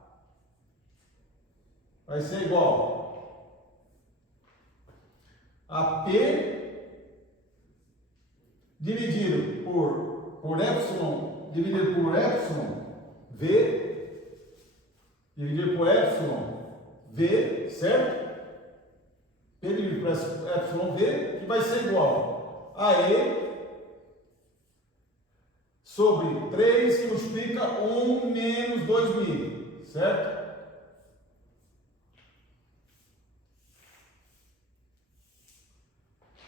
vai ser igual a P dividido por epsilon, dividido por epsilon V, dividido por epsilon V, certo? P dividido por epsilon V, que vai ser igual a E sobre 3, que multiplica 1 menos 2μ, certo?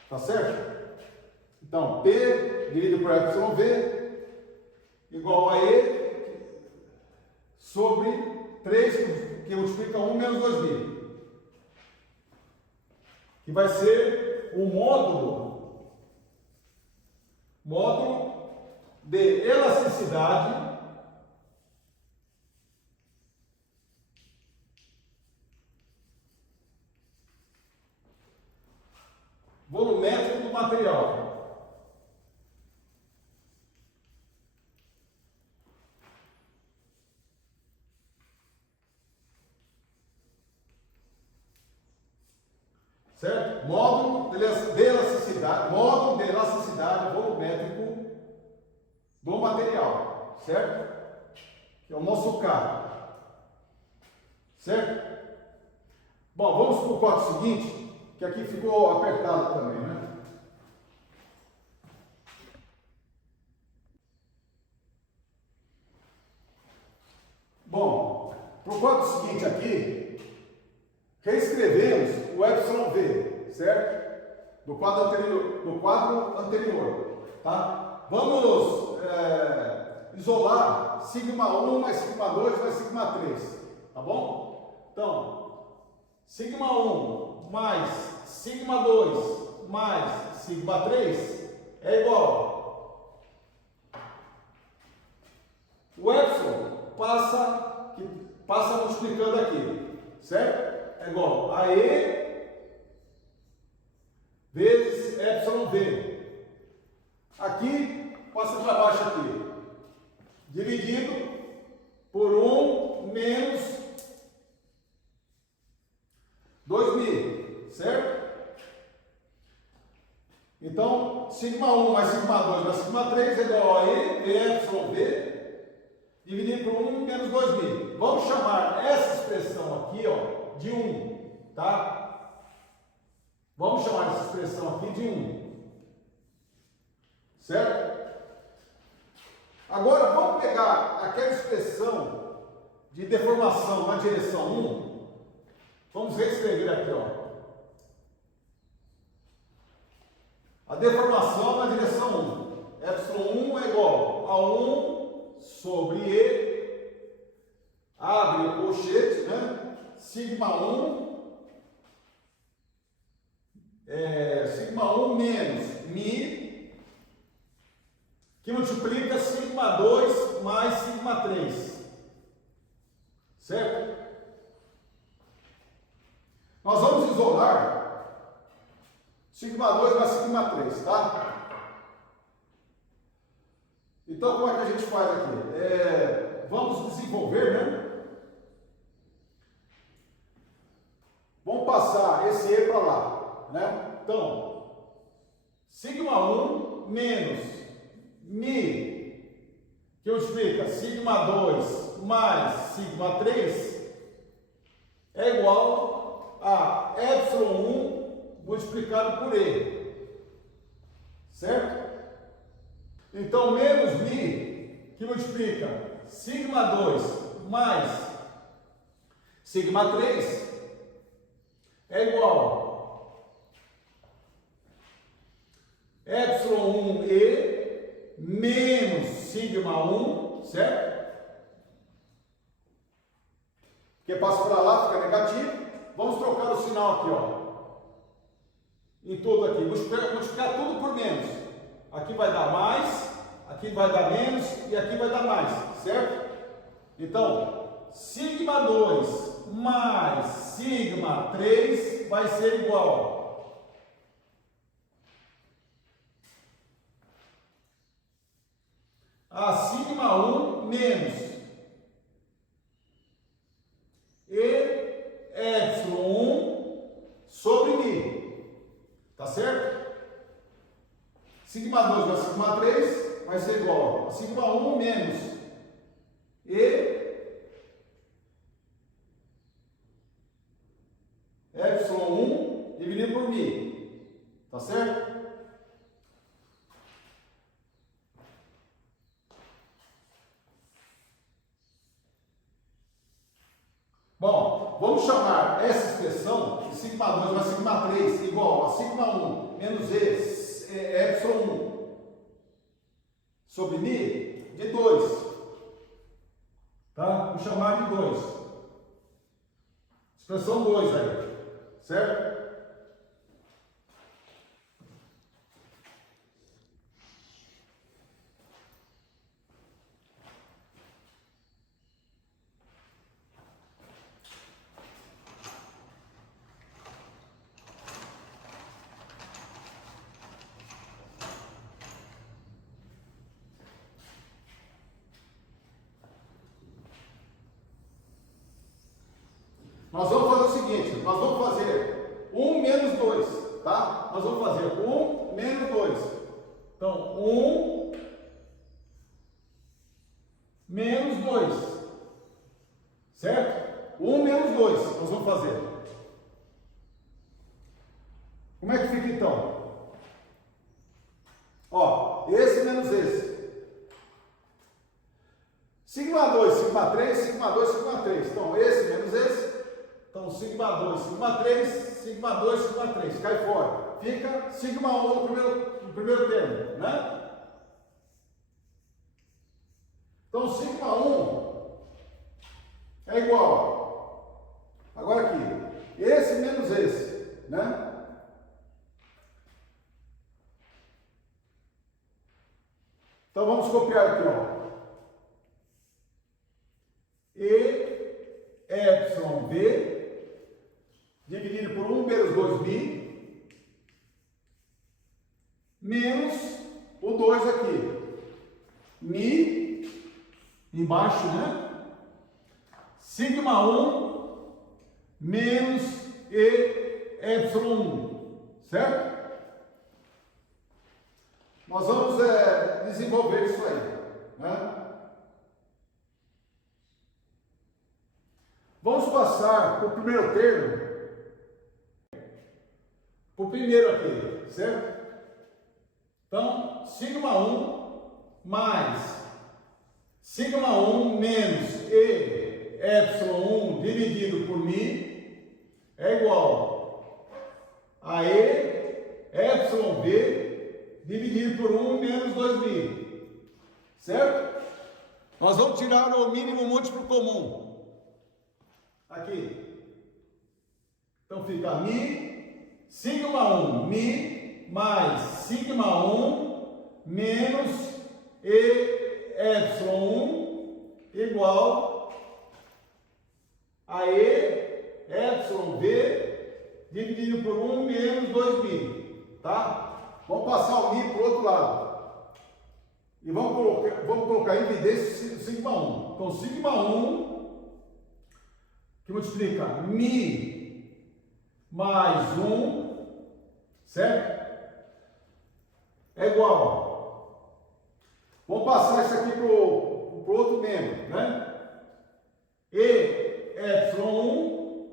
Tá certo? Então, P dividido por epsilon V igual a E sobre 3, que multiplica 1 menos 2μ, que vai ser o módulo de elasticidade volumétrico do material. Certo? Módulo de elasticidade volumétrico do material, certo? Que é o nosso K, certo? Bom, vamos para o quadro seguinte, que aqui ficou apertado também, né? Bom, para o quadro seguinte aqui, reescrevemos o epsilon V, certo? Do quadro anterior, tá? Vamos isolar sigma 1 mais sigma 2 mais sigma 3, tá bom? Então, sigma 1 mais sigma 2 mais sigma 3 é igual. O epsilon passa multiplicando aqui, certo? É igual a E vezes epsilon V. Aqui, passa para baixo aqui. Dividido por 1 menos 2μ, certo? Então, sigma 1 mais sigma 2 mais sigma 3 é igual a E epsilon V, dividido por 1 menos 2μ. Vamos chamar essa expressão aqui, ó, de 1, tá? Vamos chamar essa expressão aqui de 1, certo? Agora, vamos pegar aquela expressão de deformação na direção 1, vamos reescrever aqui, ó. a deformação na direção 1. Epsilon 1 é igual a 1 sobre E, abre o colchete, né? Sigma 1, sigma 1 menos Mi, que multiplica sigma 2 mais sigma 3, certo? Nós vamos isolar sigma 2 mais sigma 3, tá? Então, como é que a gente faz aqui? Vamos desenvolver, né? Vamos passar esse E para lá, né? Então, sigma 1 menos Mi, que multiplica sigma 2 mais sigma 3, é igual a epsilon 1 multiplicado por E, certo? Então, menos Mi, que multiplica sigma 2 mais sigma 3, é igual a epsilon 1E menos sigma 1, certo? Porque passa para lá, fica negativo. Vamos trocar o sinal aqui, ó. Em tudo aqui. Multiplicar tudo por menos. Aqui vai dar mais, aqui vai dar menos e aqui vai dar mais, certo? Então, sigma 2 mais sigma 3 vai ser igual a sigma 1 menos E epsilon 1 sobre Mi, tá certo? Sigma 2 mais sigma 3 vai ser igual a sigma 1 menos E epsilon 1 dividido por Mi, tá certo? Bom, vamos chamar essa expressão de sigma 2 mais sigma 3 igual a sigma 1 menos E epsilon 1 sobre Mi de 2. Tá? Vamos chamar de 2. Expressão 2 aí, certo? Nós vamos fazer o seguinte, nós vamos fazer 1 menos 2, tá? Nós vamos fazer 1 menos 2. Então, 1 menos 2, certo? 1 menos 2, nós vamos fazer. Como é que fica então? Ó, esse menos esse. Sigma 2, sigma 3, sigma 2, sigma 3. Então, esse menos esse. Então, sigma 2, sigma 3, sigma 2, sigma 3, cai fora. Fica sigma 1 no primeiro termo, né? Então, sigma 1 é igual. Agora aqui, esse menos esse, né? Então, vamos copiar aqui, ó. E epsilon V dividido por 1 menos 2Mi, menos o 2 aqui. Mi, embaixo, né? Sigma 1 menos E epsilon 1, certo? Nós vamos desenvolver isso aí, né? Vamos passar para o primeiro termo. Para o primeiro aqui, certo? Então, sigma 1 mais sigma 1 menos E epsilon 1 dividido por Mi é igual a E epsilon V dividido por 1 menos 2μ, certo? Nós vamos tirar o mínimo múltiplo comum, aqui, então fica μ, sigma 1, μ, mais sigma 1 menos epsilon 1 igual a εv dividido por 1 menos 2μ, tá? Vamos passar o μ para o outro lado. E vamos colocar em evidência sigma 1. Então, sigma 1, que multiplica μ mais 1, certo? É igual. Vamos passar isso aqui para o outro membro, né? E epsilon 1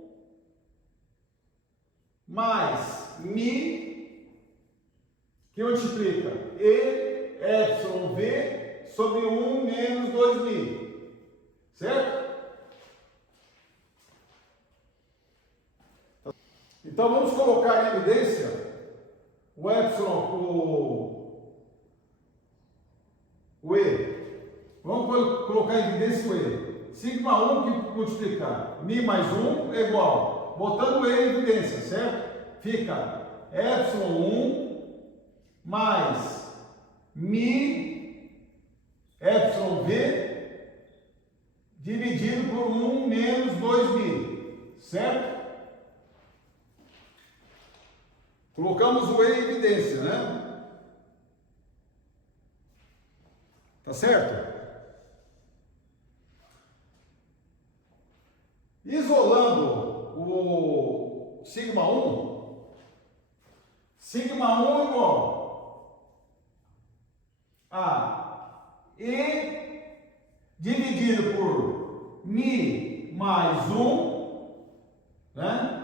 mais μ, que multiplica E epsilon v sobre 1 menos 2μ, certo? Então vamos colocar em evidência o epsilon, o E. Vamos colocar em evidência o E. Sigma 1 que multiplicar μ mais 1 é igual, botando o E em evidência, certo? Fica epsilon 1 mais μ epsilon v dividido por 1 menos 2μ, certo? Colocamos o E em evidência, né? Tá certo? Isolando o sigma 1 igual a E dividido por μ mais 1, né?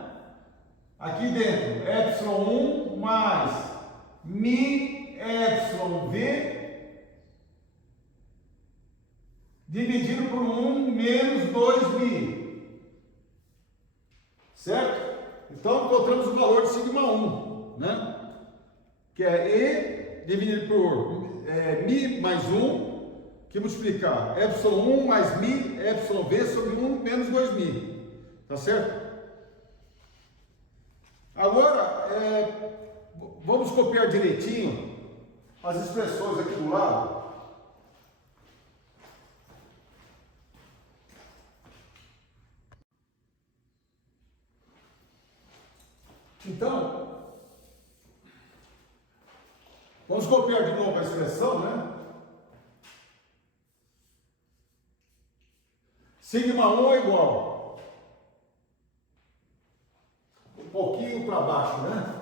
Aqui dentro, epsilon 1 mais μ epsilon v dividido por 1 menos 2μ, certo? Então, encontramos o valor de sigma 1, né? Que é E dividido por μ mais 1, que multiplica epsilon 1 mais μ epsilon v sobre 1 menos 2μ, tá certo? Agora, vamos copiar direitinho as expressões aqui do lado. Então, vamos copiar de novo a expressão, né? Sigma 1 é igual um pouquinho para baixo, né?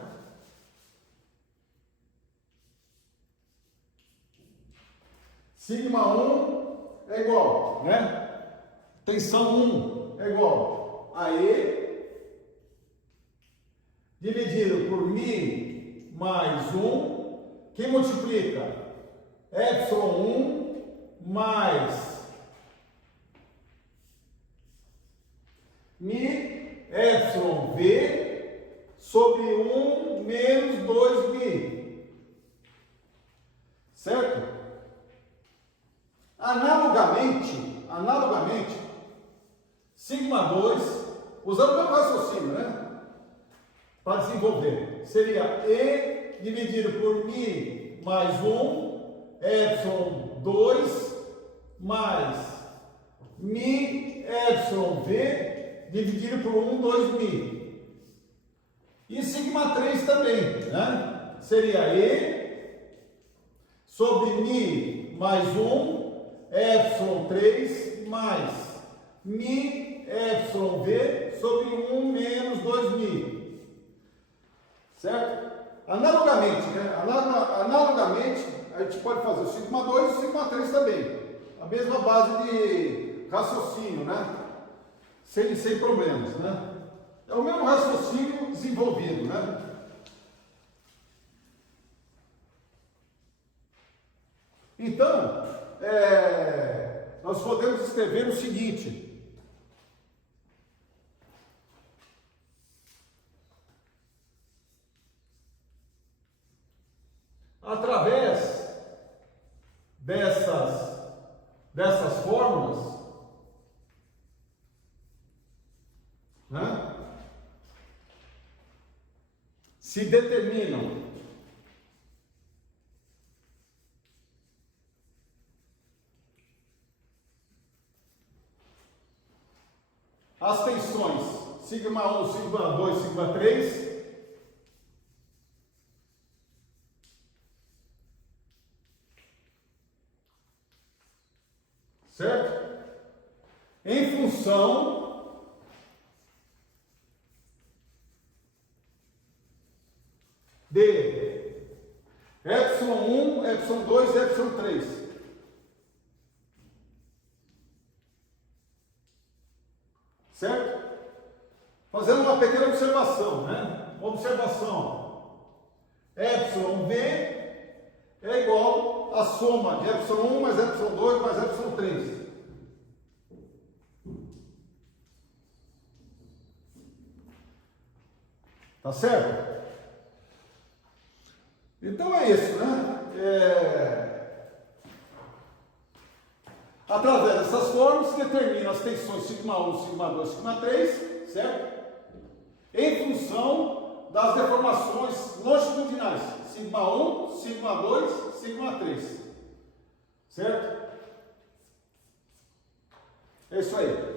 Sigma 1 é igual, né? Tensão 1 é igual a E dividido por μ mais 1, que multiplica epsilon 1 mais μ epsilon v sobre 1 menos 2μ, certo? Analogamente, sigma 2, usando o mesmo raciocínio, né? Para desenvolver, seria E dividido por μ mais 1, epsilon 2 mais μ epsilon v dividido por 1, 2μ. E sigma 3 também, né? Seria E sobre μ mais 1, epsilon 3 mais μ epsilon v sobre 1 menos 2μ. Certo? Analogamente, né? Analogamente, a gente pode fazer o sigma 2 e o sigma 3 também. A mesma base de raciocínio, né? Sem problemas, né? É o mesmo raciocínio desenvolvido, né? Então, nós podemos escrever o seguinte: através dessas fórmulas, né, se determinam as tensões sigma 1, sigma 2, sigma 3, certo? Em função de epsilon 1, epsilon 2 e epsilon 3. Certo? Fazendo uma pequena observação, né? Observação. Epsilon V é igual à soma de epsilon 1 mais epsilon 2 mais epsilon 3. Tá certo? Então é isso, né? Através dessas fórmulas se determinam as tensões sigma 1, sigma 2, sigma 3, certo? Em função das deformações longitudinais, sigma 1, sigma 2, sigma 3, certo? É isso aí.